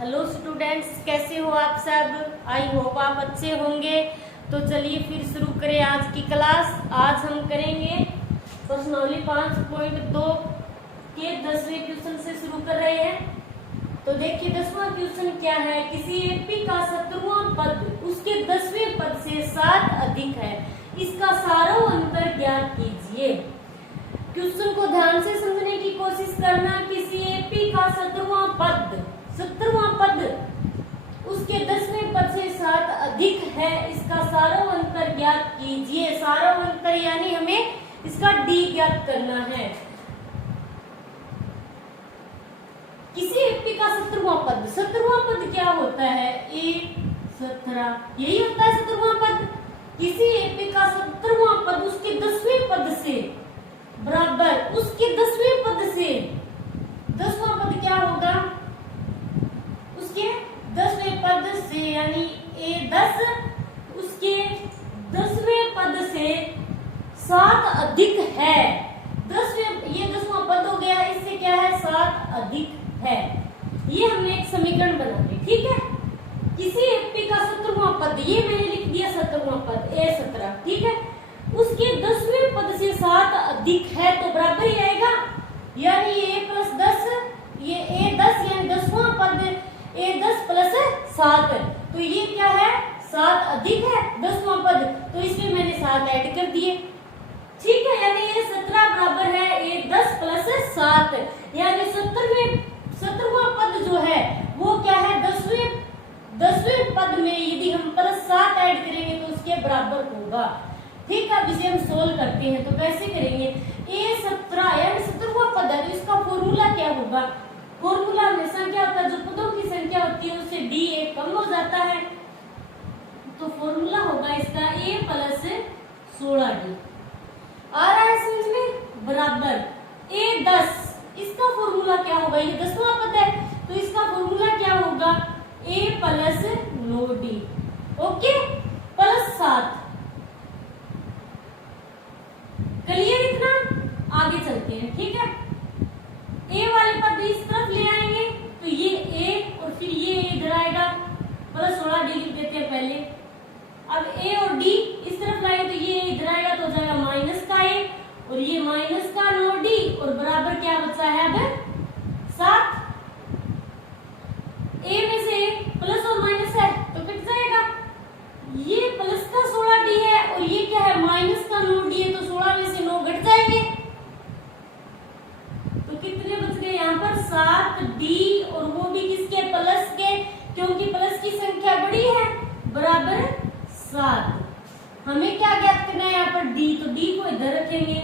Hello students, कैसे हो आप सब। आई होप आप अच्छे होंगे। तो चलिए फिर शुरू करें आज की क्लास। आज हम करेंगे प्रश्नावली 5.2 के 10वें क्वेश्चन से शुरू कर रहे हैं। तो देखिए 10वां क्वेश्चन क्या है। किसी व्यक्ति का 17वां पद उसके 10वें पद से 7 अधिक है, इसका सारों अंतर ज्ञात कीजिए। क्वेश्चन को ध्यान से समझने की कोशिश करना। किसी व्यक्ति का 17वां पद उसके 10वें पद से 7 अधिक है, इसका सारों अंतर ज्ञात कीजिए। सारों अंतर यानी हमें इसका डी ज्ञात करना है। किसी व्यक्ति का 17वां पद क्या होता है? ए 17, यही होता है 17वां पद। किसी व्यक्ति का 17वां पद उसके 10वें पद से बराबर, उसके 10वें पद से 10वां पद क्या होगा? उसके 10वें पद से यानी A10 उसके 10वें पद से 7 अधिक है। 10वें, ये 10वां पद हो गया, इससे क्या है? 7 अधिक है। ये हमने एक समीकरण बना ली, ठीक है। किसी व्यक्ति का 17वां पद, ये मैंने लिख दिया 17वां पद A17, ठीक है। उसके 10वें पद से 7 अधिक है तो बराबर ही आएगा, यानी A प्लस 10, ये A10 यानी 10वां पद A10 प्लस 7, तो ये क्या है? 7 अधिक है 10वां पद, तो इसमें मैंने 7 ऐड कर दिए, ठीक है। यानी ये 17 बराबर है A10 प्लस 7, यानी 17वां पद जो है वो क्या है? 10वें पद में यदि हम प्लस 7 ऐड करेंगे तो उसके बराबर होगा, ठीक है। अब इसे हम सोल्व करते हैं तो कैसे करेंगे? A17 यानी 17वां पद है तो इसका फॉर्मूला क्या होगा? फॉर्मूला हमेशा क्या होता है? जो पदों की संख्या होती है उससे D एक कम हो जाता है, तो फॉर्मूला होगा इसका A प्लस 16D। आ रहा है समझ में? बराबर A10, इसका फॉर्मूला क्या होगा? ये 10वां पद है तो इसका फॉर्मूला क्या होगा? A plus 9D, okay, plus 7। Clear इतना? आगे चलते हैं, ठीक है। ए वाले पद इस तरफ ले आएंगे तो ये ए और फिर ये इधर आएगा, प्लस 16D लिख देते हैं पहले। अब ए और डी इस तरफ लाएंगे तो ये इधर आएगा तो हो जाएगा माइनस का ए और ये माइनस का 9D और बराबर क्या बचा है? अब 7। ए में से प्लस और माइनस है तो कट जाएगा। ये प्लस का 16D है और ये क्या है? माइनस का 9D है, तो 16 में से 9 घट जाएंगे तो कितने बच गए यहाँ पर? 7D, और वो भी किसके? प्लस के, क्योंकि प्लस की संख्या बड़ी है, बराबर 7। हमें क्या ज्ञात करना है यहाँ पर? D, तो D को इधर रखेंगे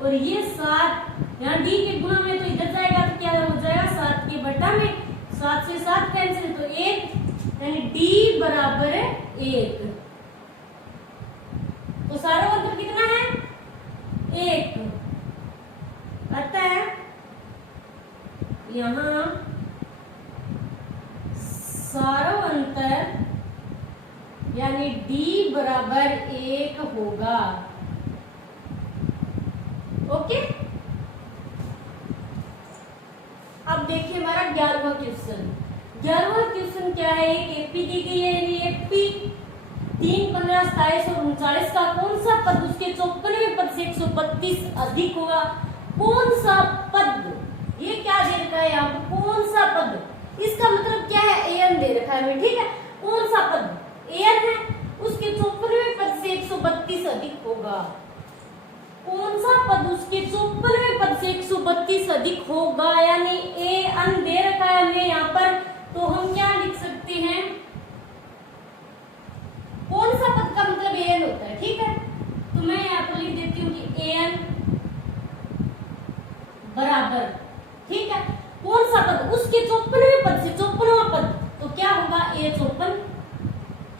और ये 7 यहाँ D के गुणा में तो इधर जाएगा तो क्या हो जाएगा? 7 के बटा में 7 से 7 कैंसिल तो 1, यानी D बराबर 1। तो सारा अंतर कितना है? 1 आता है। यहाँ सारा अंतर यानी D बराबर 1 होगा, ओके। अब देखिए हमारा 11वां क्वेश्चन। 11वां क्वेश्चन क्या है? एक एपी दी गई है, यानी एपी 3, 15, 27 और 39 का कौन सा पद उसके 54वें पद से 132 अधिक होगा? कौन सा पद? ये क्या दे रखा है यहाँ पर? कौन सा पद? इसका मतलब क्या है? एन दे रखा है हमें, ठीक है। कौन सा पद? एन है, उसके 54वें पद से 132 अधिक होगा। कौन सा पद उसके 54वें पद से 132 अधिक होगा? यानी ए अन दे रखा है हमें यहाँ पर, तो हम क्या लिख सकते हैं? कौन सा पद का मतलब एन होता है, ठीक है। तो मैं यहाँ पर लिख देती हूँ कि एन बराबर, ठीक है, कौन सा पद? उसके 54वें पद से 54वां पद, तो क्या होगा? A54,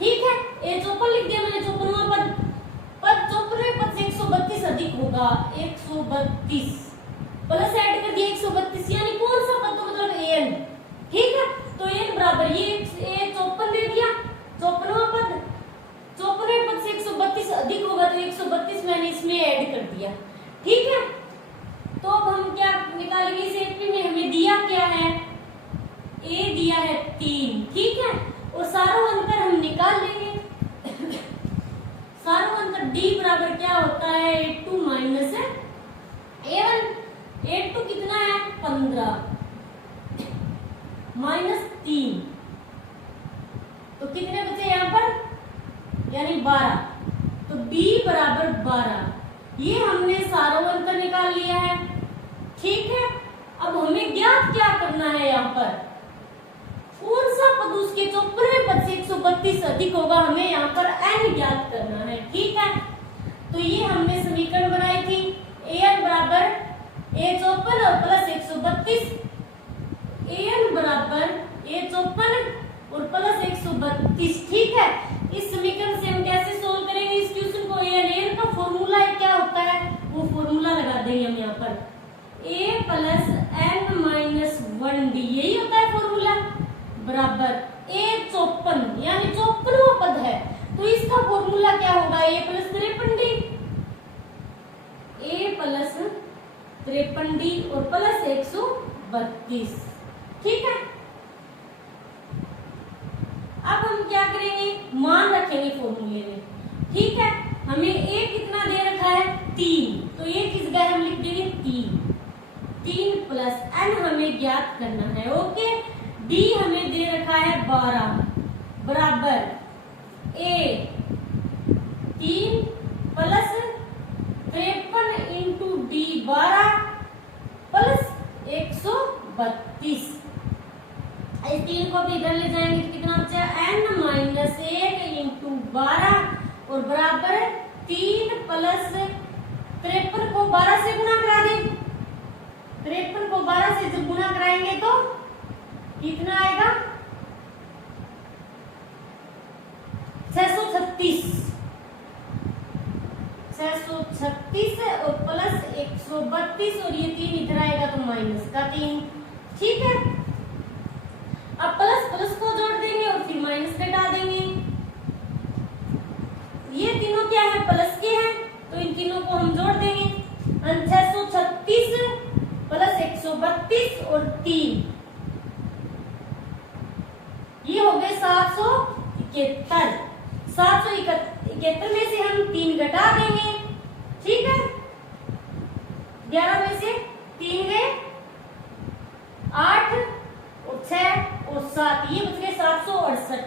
ठीक है। A54 लिख दिया मैंने, 54वां पद 54वें पद से 132 अधिक होगा, 132 प्लस ऐड कर दिया 132, यानी कौन सा पद? तो मतलब एन, ठीक है। -3, तो कितने बचे यहाँ पर, यानी 12, तो b बराबर 12। ये हमने सारों अंतर निकाल लिया है, ठीक है। अब हमें ज्ञात क्या करना है, यहाँ पर कौन सा पद उसके 54वें पद से 132 अधिक होगा, हमें यहाँ पर n ज्ञात करना है, ठीक है। तो ये हमने समीकरण बनाई थी, an बराबर a54 और प्लस 132, an बराबर a54 और प्लस 132, ठीक है। इस समीकरण से हम कैसे सोल्व करेंगे इस क्वेश्चन को, an का फॉर्मूला क्या होता है, वो फॉर्मूला लगा देंगे हम यहाँ पर, a plus n minus 1d, यही होता है फॉर्मूला, बराबर a54, यानी 54वां पद है, तो इसका फॉर्मूला क्या होगा, a plus 53d, a plus 53d और प्लस 132, ठीक है। अब हम क्या करेंगे, मान रखेंगे फॉर्मूले में, ठीक है। हमें a कितना दे रखा है, 3, तो a किस जगह हम लिख देंगे 3 प्लस n हमें ज्ञात करना है, ओके। d हमें दे रखा है 12, बराबर a 3 plus 53 into d 12 plus 132, इस 3 को भी इधर ले जाएंगे तो कितना बचा, n माइनस 1 इंटू 12 और बराबर 3 प्लस 53 को 12 से गुणा करा दें, 53 को 12 से जब गुणा कराएंगे तो कितना आएगा, 636 और प्लस 132 और ये 3 इधर आएगा तो माइनस का 3, ठीक है। अब प्लस प्लस को जोड़ देंगे और फिर माइनस घटा देंगे, ये तीनों क्या है, प्लस के हैं, तो इन तीनों को हम जोड़ देंगे, 636 प्लस 132 और 3, ये हो गए 771, 771 में से हम 3 घटा देंगे, ठीक है। 11 में से 3 गए 8 और 6 और 7, ये बच गए 768,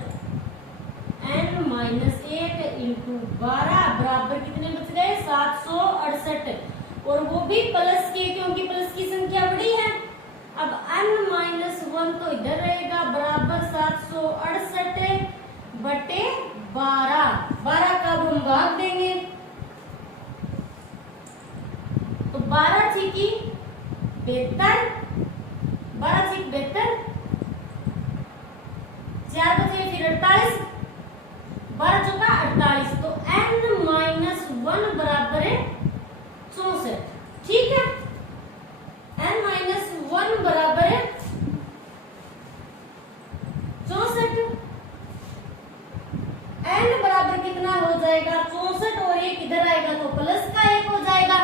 n माइनस 1 इंटू 12 बराबर कितने बच गए, 768, और वो भी प्लस के, क्योंकि प्लस की संख्या बड़ी है। अब n माइनस 1 तो इधर रहेगा, बराबर 768 बटे 12 का अब हम भाग देंगे, तो 12 छीकी 72, 12 छीक 72, 4 बचे फिर 48, 12 चौका 48, तो n माइनस 1 बराबर है 64, ठीक है। n माइनस 1 बराबर है 64, n बराबर कितना हो जाएगा 64 और 1 इधर आएगा तो प्लस का 1 हो जाएगा,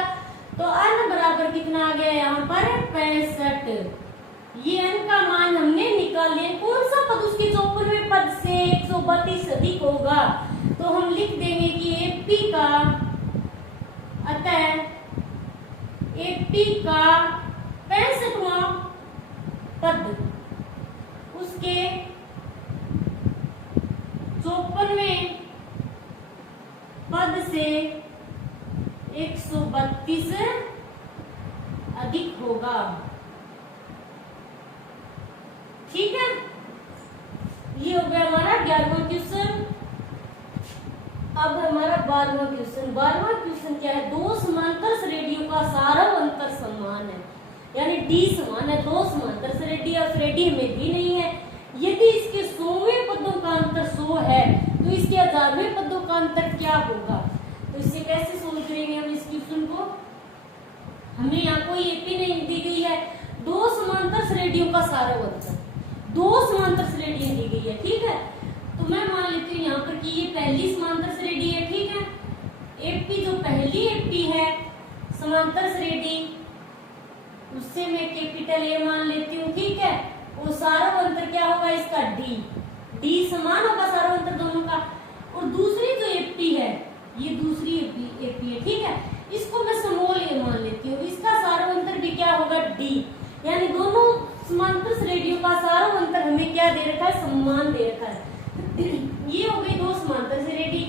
तो n बराबर कितना आ गया यहाँ पर 65, ये n का मान हमने निकाल लिया। कौन सा पद उसके 54वें पद से 132 अधिक होगा, तो हम लिख देंगे कि AP का, अतः AP का 65वां पद उसके 54वें पद से 132 अधिक होगा, ठीक है। ये हो गया हमारा 11वां क्वेश्चन। अब हमारा 12वां क्वेश्चन। 12वां क्वेश्चन क्या है, दो समांतर श्रेणियों का सारव अंतर समान है, यानी d समान है, दो समांतर श्रेणी और श्रेणी में भी नहीं है। यदि इसके 100वें पदों का अंतर 100 है तो इसके 1000वें पदों का अंतर क्या होगा, तो इसे कैसे सोल्व करेंगे हम इस क्वेश्चन को। हमें यहाँ कोई एपी नहीं दी गई है, दो समांतर श्रेणियों का सारव अंतर, दो समांतर श्रेणियां दी गई है, ठीक है। तो मैं मान लेती हूँ यहाँ पर कि ये पहली समांतर श्रेणी है, ठीक है। एपी जो पहली एपी है समांतर श्रेणी, उससे मैं कैपिटल ए मान लेती हूँ, ठीक है। वो सारव अंतर क्या होगा इसका डी समान होगा सारव अंतर दोनों का। और दूसरी जो एपी है, ये दूसरी एपी है, ठीक है। इसको मैं स्मॉल ए मान लेती हूँ, इसका सारव अंतर भी क्या होगा डी, यानी दोनों समांतर श्रेणियों का का सारों अंतर हमें क्या दे रखा है, समान दे रखा है। ये हो गई दो समांतर से रेडी,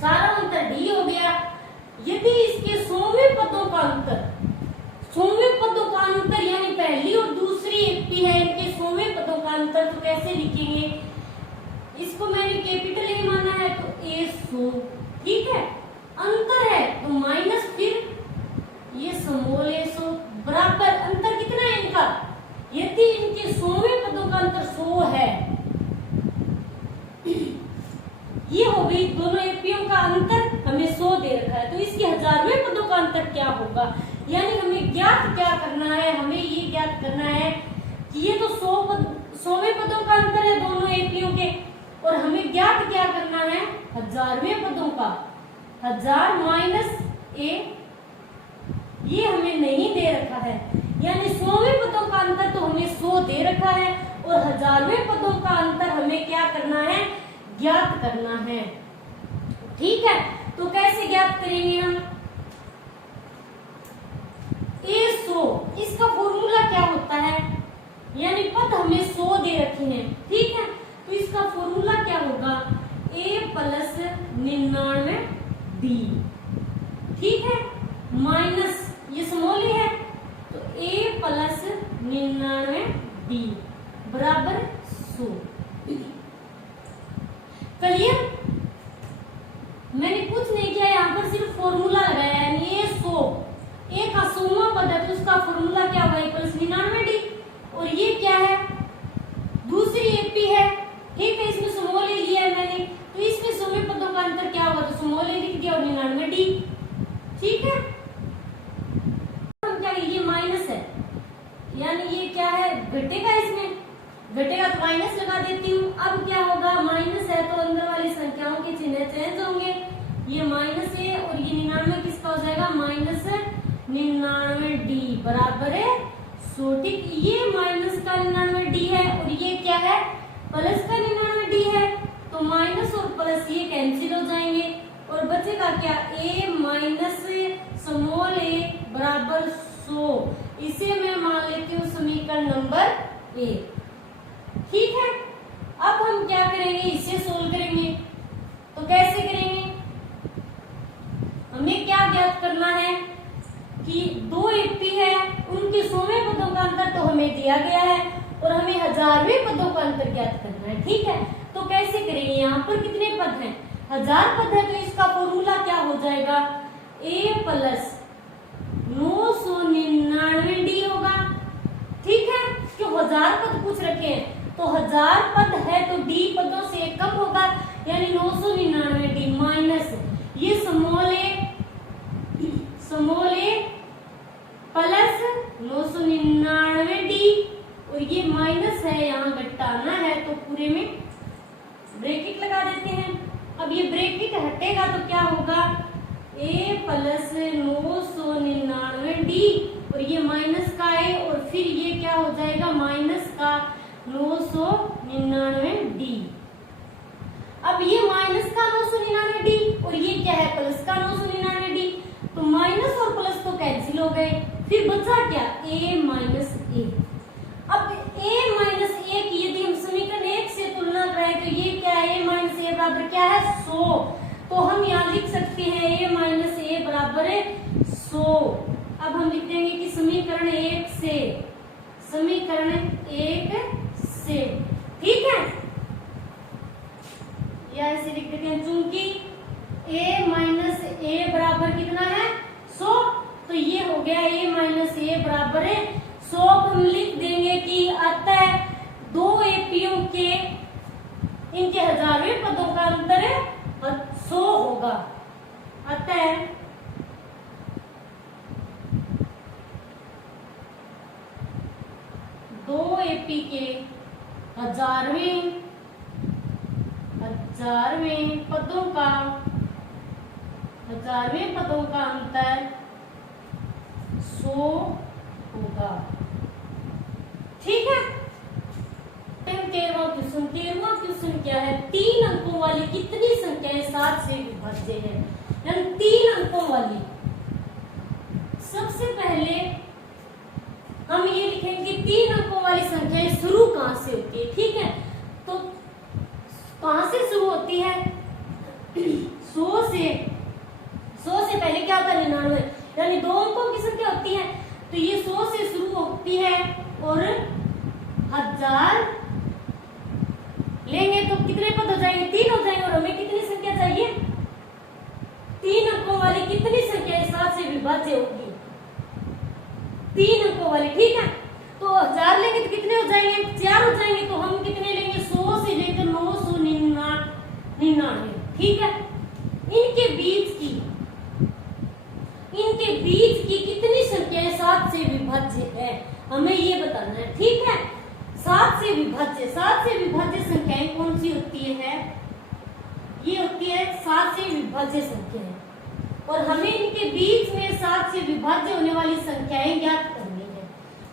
सारा अंतर डी हो गया। यदि इसके 100वें पदों का अंतर, 100वें पदों का अंतर यानी पहली और दूसरी एपी है, इनके 100वें पदों का अंतर तो कैसे लिखेंगे, इसको मैंने कैपिटल ए माना है तो ए 100, ठीक है, अंतर है तो माइनस फिर ये स्मॉल ए 100 बराबर अंतर कितना है इनका, यदि इनके 100वें पदों का अंतर 100 है, ये हो गई दोनों एपीओ का अंतर हमें 100 दे रखा है, तो इसके 1000वें पदों का अंतर क्या होगा, यानी हमें ज्ञात क्या करना है, हमें ये ज्ञात करना है कि ये तो 100वें पदों का अंतर है दोनों एपीओ के, और हमें ज्ञात क्या करना है 1000वें पदों का, 1000 माइनस ए, ये हमें नहीं दे रखा है, यानी 100वें पदों का अंतर तो हमें 100 दे रखा है और 1000वें पदों का अंतर हमें क्या करना है, ज्ञात करना है, ठीक है। तो कैसे ज्ञात करेंगे हम, ए 100 इसका फॉर्मूला क्या होता है, यानी पद हमें 100 दे रखे हैं, ठीक है, तो इसका फॉर्मूला क्या होगा, ए प्लस 99 डी, ठीक है, माइनस ये स्मॉल है तो ए प्लस 99 डी बराबर 100। क्लियर, मैंने कुछ नहीं किया, यहाँ पर सिर्फ फॉर्मूला लगाया है, यानी ये 100 ए का 100वां पद है तो उसका फॉर्मूला क्या होगा, ए प्लस 99 डी, और ये क्या है दूसरी एपी है, ठीक है, इसमें स्मॉल ए लिया है मैंने, तो इसमें 100वें पदों का अंतर क्या होगा, तो स्मॉल ए लिख दिया और 99 डी, ठीक है। हम क्या, ये माइनस है, यानी ये क्या है घटेगा, इसमें घटेगा तो माइनस लगा देती हूँ। अब क्या होगा, माइनस है तो अंदर वाली संख्याओं के चिन्ह चेंज होंगे, ये माइनस है और ये 99 किसका हो जाएगा, माइनस 99 डी बराबर है 100, ठीक, ये माइनस का 99 डी है और ये क्या है प्लस का 99 डी है, तो माइनस और प्लस ये कैंसिल हो जाएंगे और बचेगा क्या, ए माइनस स्मॉल ए बराबर 100, इसे मैं मान लेती हूँ समीकरण नंबर ए, ठीक है। अब हम क्या करेंगे, इसे सोल्व करेंगे, तो कैसे करेंगे, हमें क्या ज्ञात करना है कि दो एपी है, उनके 100वें पदों का अंतर तो हमें दिया गया है और हमें 1000वें पदों का अंतर ज्ञात करना है, ठीक है। तो कैसे करेंगे, यहाँ पर कितने पद हैं, 1000 पद है, तो इसका फॉर्मूला क्या हो जाएगा, ए प्लस 999 डी होगा, ठीक है, क्यों 1000 पद पूछ रखे हैं, तो 1000 पद है तो डी पदों से कम होगा, यानी 999 डी माइनस ये स्मॉल ए प्लस 999 डी, और ये माइनस है यहाँ घटाना है तो पूरे में ब्रैकेट लगा देते हैं। अब ये ब्रैकेट हटेगा तो क्या होगा, ए प्लस 999 डी और ये माइनस का है और फिर ये क्या हो जाएगा माइनस का 999 डी। अब ये माइनस का 999 डी और ये क्या है प्लस का 999 डी, तो माइनस और प्लस तो कैंसिल हो गए, फिर बचा क्या a माइनस ए। अब a माइनस ए की यदि हम समीकरण 1 से तुलना करें तो ये क्या है, a माइनस ए बराबर क्या है 100, तो हम यहाँ लिख सकते हैं a माइनस ए बराबर है 100। अब हम लिख देंगे कि समीकरण 1 से, ठीक है, या ऐसे लिख देते हैं, चूंकि a माइनस ए बराबर कितना है 100, तो ये हो गया a माइनस ए बराबर है 100। हम लिख देंगे कि अतः दो एपीओ के इनके 1000वें पदों का अंतर 100 होगा, अतः दो एपी के 1000वें पदों का अंतर 100 होगा, ठीक है। 13वां क्वेश्चन क्या है, 3 अंकों वाली कितनी संख्याएं 7 से विभाज्य है, यानी 3 अंकों वाली। सबसे पहले हम ये लिखेंगे 3 अंकों वाली संख्याएं शुरू कहां से होती है, ठीक है। तो कहां से शुरू होती है, 100 से पहले क्या होता है 99, यानी 2 अंकों की संख्या होती है। तो ये 100 से शुरू होती है और 1000 लेंगे तो कितने पद हो जाएंगे, 3 हो जाएंगे। और हमें कितनी संख्या चाहिए, 3 अंकों वाली कितनी संख्या 7 से विभाज्य होगी, 3 अंकों वाली, ठीक है। तो 1000 लेंगे तो कितने हो जाएंगे, 4 हो जाएंगे। तो हम कितने लेंगे, 100 से लेकर 999, ठीक है। इनके बीच की कितनी संख्याएं 7 से विभाज्य है, हमें ये बताना है, ठीक है। 7 से विभाज्य संख्याएं कौन सी होती है, ये होती है 7 से विभाज्य संख्याएं। और हमें इनके बीच में 7 से विभाज्य होने वाली संख्याएं ज्ञात करनी है।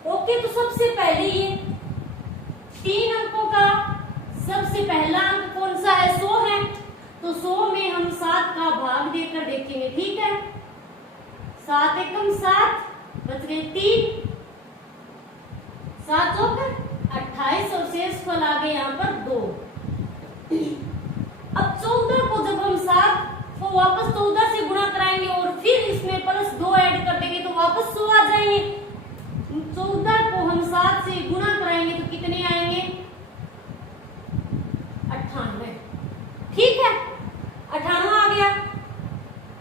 ओके, तो सबसे पहले ये 3 अंकों का सबसे पहला अंक कौन सा है, 100 है। तो 100 में हम 7 का भाग देकर देखेंगे, ठीक है। 7 एकम 7, बच गए 3, 7 चौक 28 और शेषफल आ गए यहाँ पर 2। अब 14 को जब हम 7 को वापस 14 से गुणा कराएंगे और फिर इसमें प्लस 2 ऐड कर देंगे तो वापस 100 आ जाएंगे। 14 को हम 7 से गुणा कराएंगे तो कितने आएंगे, 98, ठीक है। 98 आ गया।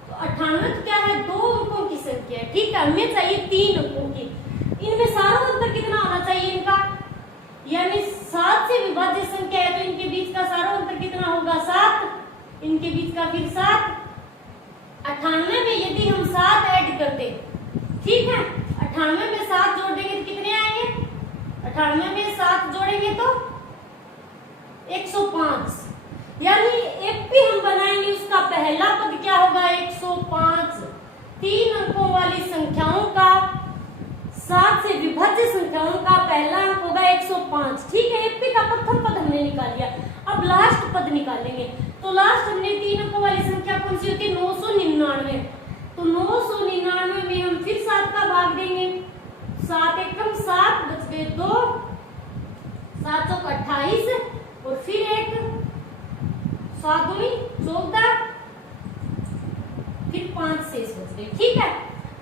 तो 98 तो क्या है, 2 अंकों की संख्या है, ठीक है। हमें चाहिए 3 अंकों की। इनमें सारा अंतर कितना होना चाहिए इनका, यानी 7 से विभाज्य संख्या है तो इनके बीच का सारा अंतर कितना होगा, 7, इनके बीच का फिर 7। 98 में यदि हम 7 ऐड कर दें, ठीक है, 98 में 7 जोड़ देंगे तो कितने आएंगे, 98 में 7 जोड़ेंगे तो 105, यानी एपी हम बनाएंगे उसका पहला पद क्या होगा, 105। 3 अंकों वाली संख्याओं का 7 से विभाज्य संख्याओं का पहला अंक होगा 105, ठीक है। एपी का प्रथम पद हमने निकाल लिया। अब लास्ट पद निकालेंगे। तो लास्ट हमने 3 अंकों वाली संख्या कौन सी होती है, 999। तो 999 में हम फिर 7 का भाग देंगे, 7 एकम 7, बच गए 2, 7 चौक 28 और फिर एक 7 दूनी 14, फिर 5 शेष बच गए, ठीक है।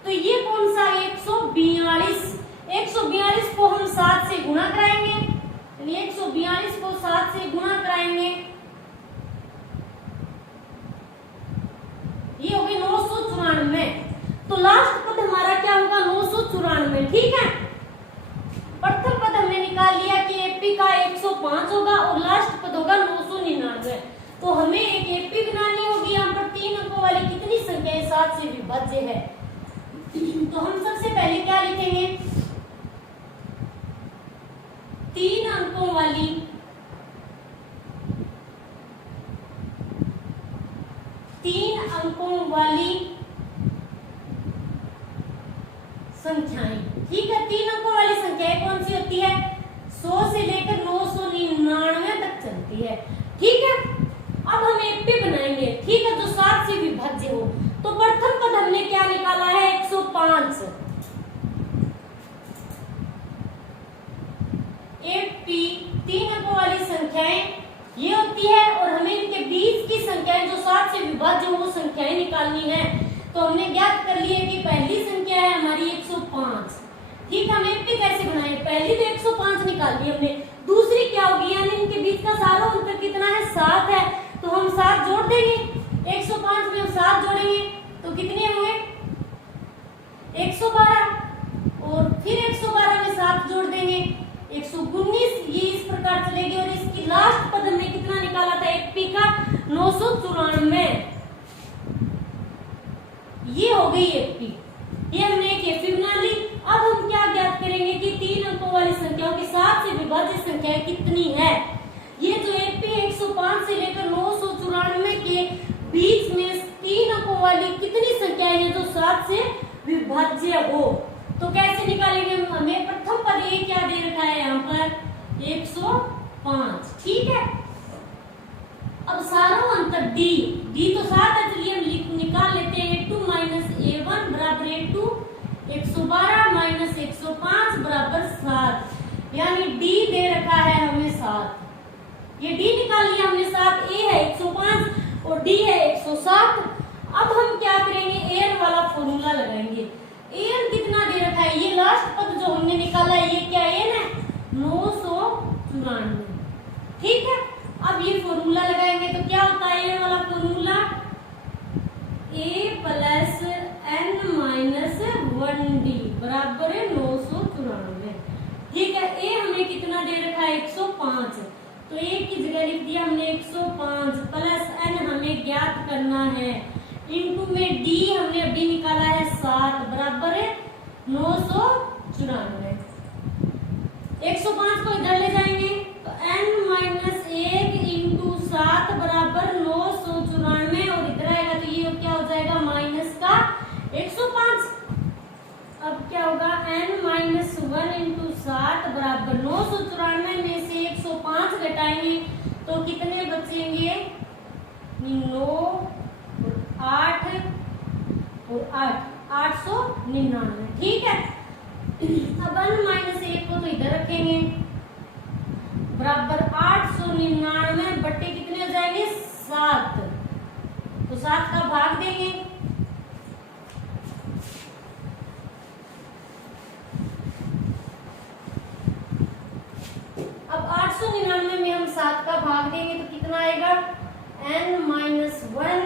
तो ये कौन सा 142 को हम 7 से गुणा कराएंगे, यानी 142 को 7 से गुणा कराएंगे, ये हो गई 994। तो लास्ट पद हमारा क्या होगा, 994, ठीक है। प्रथम पद हमने निकाल लिया कि एपी का 105 होगा और लास्ट पद होगा 999। तो हमें एक एपी बनानी होगी, यहाँ पर 3 अंकों वाली कितनी संख्या 7 से विभाज्य है। तो हम सबसे पहले क्या लिखेंगे, 3 अंकों वाली संख्याएं, ठीक है। 3 अंकों वाली संख्याएं कौन सी होती है, 100 से लेकर 999 तक चलती है, ठीक है। अब हम एपी बनाएंगे, ठीक है, जो 7 से विभाज्य हो। तो प्रथम पद हमने क्या निकाला है, 105। एपी 3 अंकों वाली संख्याएं ये होती है और हमें इनके बीच की संख्याएं जो 7 से विभाज्य हो वो संख्याएं निकालनी है। तो हमने ज्ञात कर लिया कि पहली संख्या है हमारी 105, ठीक है। हम एपी कैसे बनाए, पहली तो 105 निकाल ली हमने, दूसरी क्या होगी, यानी इनके बीच का सारा अंतर कितना है, 7 है। तो हम 7 जोड़ देंगे, 105 में हम 7 जोड़ेंगे तो कितने हुए, 112 और फिर 112 में 7 जोड़ देंगे 119। ये इस प्रकार चलेगी और इसकी लास्ट पद हमने कितना निकाला था एपी का, 994। ये हो गई एपी, ये हमने एक एपी बना ली। अब हम क्या ज्ञात करेंगे कि 3 अंकों वाली संख्याओं के 7 से विभाज्य संख्या कितनी है। ये जो एपी 105 से लेकर 994 के बीच में 3 अंकों वाली कितनी संख्याएं हैं जो 7 से विभाज्य हो। तो कैसे निकालेंगे, हमें प्रथम पद ये क्या दे रखा है यहाँ पर 105, ठीक है। अब सारा अंतर डी तो 7 है, चलिए हम निकाल लेते हैं। A2 - A1 बराबर A2, 112 माइनस 105 बराबर 7, यानी डी दे रखा है हमें 7। ये डी निकाल लिया हमने 7, ए है 105 और डी है 107। अब हम क्या करेंगे, एन वाला फॉर्मूला लगाएंगे। एन कितना दे रखा है, ये लास्ट पद जो हमने निकाला है ये क्या एन है, 994। ठीक है, अब ये फॉर्मूला लगाएंगे तो क्या होता है एन वाला फॉर्मूला, ए प्लस एन माइनस 1डी बराबर है 994। ठीक है, ए हमें कितना दे रखा है 105, तो ए की जगह लिख दिया हमने 105 प्लस एन हमें ज्ञात करना है, इनटू में डी हमने अभी निकाला है 7 बराबर है 994। 105 को इधर ले जाएंगे तो n माइनस 1 इंटू 7 बराबर 994 और इधर आएगा तो ये क्या हो जाएगा माइनस का 105। अब क्या होगा n माइनस 1 इंटू 7 बराबर 994 में से 105 घटाएंगे तो कितने बचेंगे, 9 8 और 899। ठीक है, अब n माइनस 1 को तो इधर रखेंगे बराबर 899 बट्टे कितने हो जाएंगे 7, तो 7 का भाग देंगे। अब 899 में हम 7 का भाग देंगे तो कितना आएगा, n माइनस 1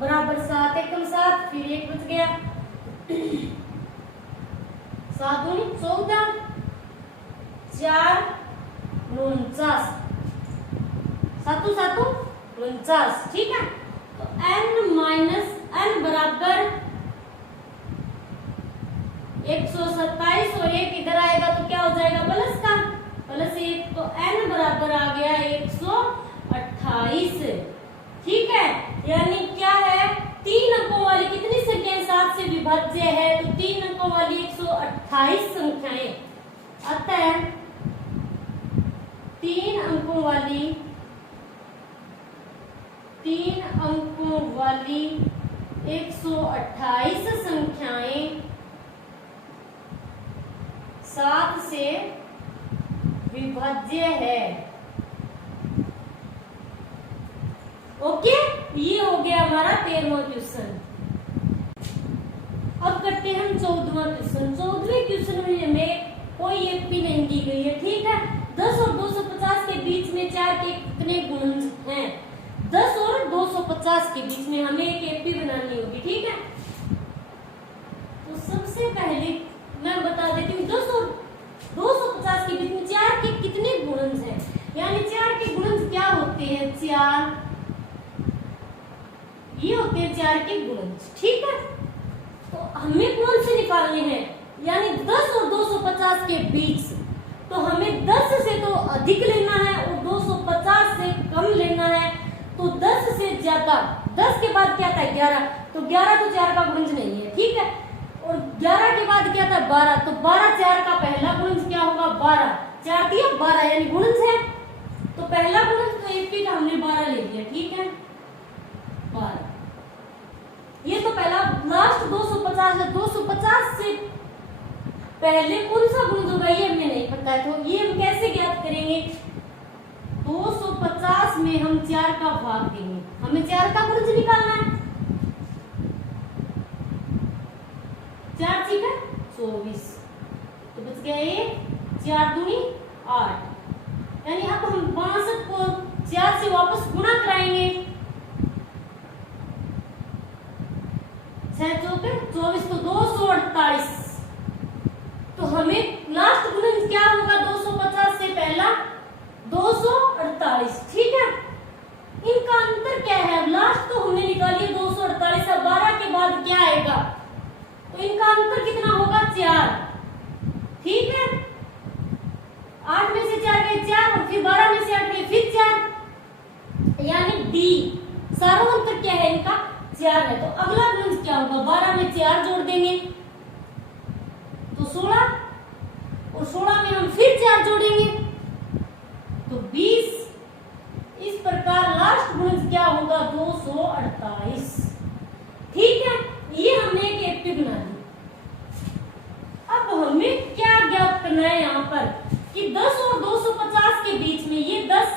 बराबर 7 एकम 7, फिर 1 बच गया, 7 दूनी 14, 4 49, 7 7 49। ठीक है, तो n माइनस n बराबर 127 और 1 इधर आएगा तो क्या हो जाएगा प्लस का प्लस 1, तो n बराबर आ गया 128। ठीक है, यानी क्या है 3 अंकों वाली कितनी संख्याएं 7 से विभाज्य है, तो 3 अंकों वाली 128 संख्याएं अतः 3 अंकों वाली 128 संख्याएं 7 से विभाज्य है। ओके, ये हो गया हमारा 13वां क्वेश्चन। अब करते हैं हम 14वां क्वेश्चन। 14वें क्वेश्चन में हमें कोई एक भी नहीं दी गई है। ठीक है, 10 और 250 के बीच में 4 के कितने गुणज हैं, 10 और 250 के बीच में हमें एक एपी बनानी होगी। ठीक है, तो सबसे पहले मैं बता देती हूँ 10 और 250 के बीच में 4 के कितने गुणज हैं, यानी 4 के गुणज क्या होते हैं, 4 ये होते हैं 4 के गुणज। ठीक है, तो हमें कौन से निकालने हैं, यानी 10 और 250 के बीच, तो हमें 10 से तो अधिक लेना है और 250 से कम लेना है। तो 10 से ज्यादा, 10 के बाद क्या था 11, तो 11 तो 4 का गुणज नहीं है। ठीक है, और 11 के बाद क्या था 12, तो 12 4 का पहला गुणज क्या होगा 12, 4 दिया 12 यानी गुणज है, तो पहला गुणज तो एपी का हमने 12 ले लिया। ठीक है, 12 ये तो पहला, लास्ट 250 है, 250 से पहले कौन सा गुणज होगा ये हमें नहीं पता है, तो ये हम कैसे ज्ञात करेंगे, 250 में हम 4 का भाग देंगे, हमें 4 का गुणज निकालना है। 4 ठीक है 24, तो बच गया ये 4 दूनी 8, यानी अब हम 62 को 4 से वापस गुणा कराएंगे, 6 चौके 24 तो 248, तो हमें लास्ट गुणज क्या होगा 250 से पहला 248। ठीक है, इनका अंतर क्या है, लास्ट तो हमने निकाली 248, अब 12 के बाद क्या आएगा, तो इनका अंतर कितना होगा 4। ठीक है, 8 में से 4 गए 4 और फिर 12 में से 8 गए फिर 4, यानी डी सारा अंतर क्या है इनका 4 है। तो अगला गुणज क्या होगा, 12 में 4 जोड़ देंगे तो 16, और 16 में हम फिर 4 जोड़ेंगे तो 20। इस प्रकार लास्ट गुणज क्या होगा 248। ठीक है, ये हमने एक एपी बना दी। कि 10 और 250 के बीच में, ये 10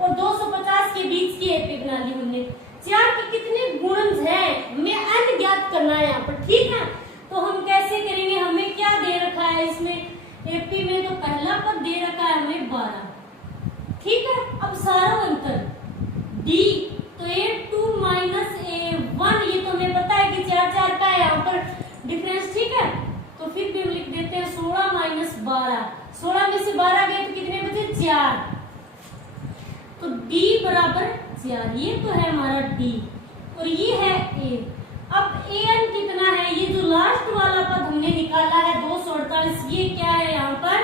और 250 के बीच की एपी बना ली हमने। 4 के कितने गुणज हैं हमें n ज्ञात करना है यहाँ पर, ठीक है। तो हम कैसे करेंगे, हमें क्या दे रखा है इसमें एपी में, तो पहला पद दे रखा है हमें 12, ठीक है। अब सारा अंतर d, तो a2 माइनस a1, ये तो हमें पता है कि 4 का है यहाँ पर डिफरेंस, ठीक है। तो फिर भी हम लिख देते हैं 16 माइनस 12, 16 में से 12 गए तो कितने बचे 4, तो d बराबर 4, ये तो है हमारा d और ये है a। अब an कितना है, ये जो लास्ट वाला पद हमने निकाला है 248, ये क्या है यहाँ पर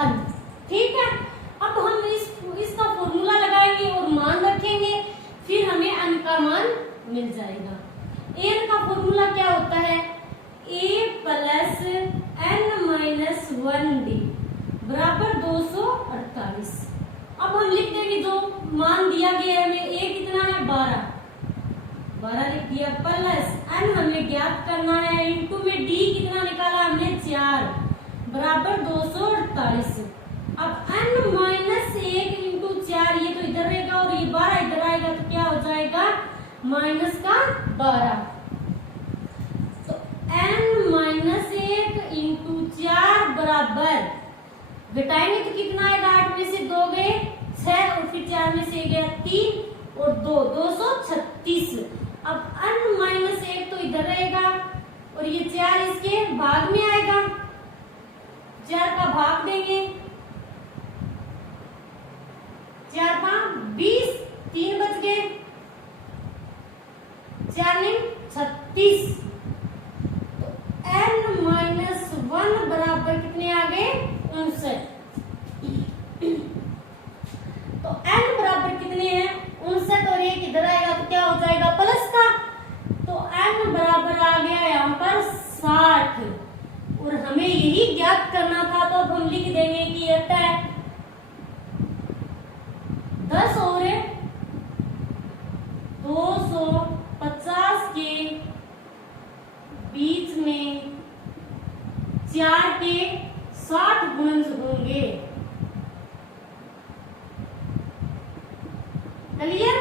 an, ठीक है। अब हम इसका फॉर्मूला लगाएंगे और मान रखेंगे, फिर हमें n का मान मिल जाएगा। an का फॉर्मूला क्या होता है, a plus n minus 1d बराबर 248। अब हम लिख देंगे जो मान दिया गया है हमें, a कितना है 12 लिख दिया, प्लस n हमें ज्ञात करना है, इनटू में d कितना निकाला हमने 4 बराबर 248। अब n माइनस 1 इंटू 4, ये तो इधर रहेगा और ये 12 इधर आएगा, तो क्या हो जाएगा माइनस का 12। तो n माइनस 1 इंटू 4 बराबर, घटाएंगे तो कितना आएगा, 8 में से 2 गए 6 और फिर 4 में से गया 3 और 2, 236। अब n माइनस 1 तो इधर रहेगा और ये 4 इसके भाग में आएगा, 4 का भाग देंगे, 4 5 20, 3 बच गए, 4 9 36। तो n माइनस 1 बराबर कितने आ गए 59। तो n बराबर कितने हैं 59 और एक इधर आएगा तो क्या हो जाएगा प्लस का, तो n बराबर आ गया यहाँ पर 60 और हमें यही ज्ञात करना था। तो अब हम लिख देंगे कि आता है 10 और 250 के बीच में 4 के 60 गुणज होंगे। चलिए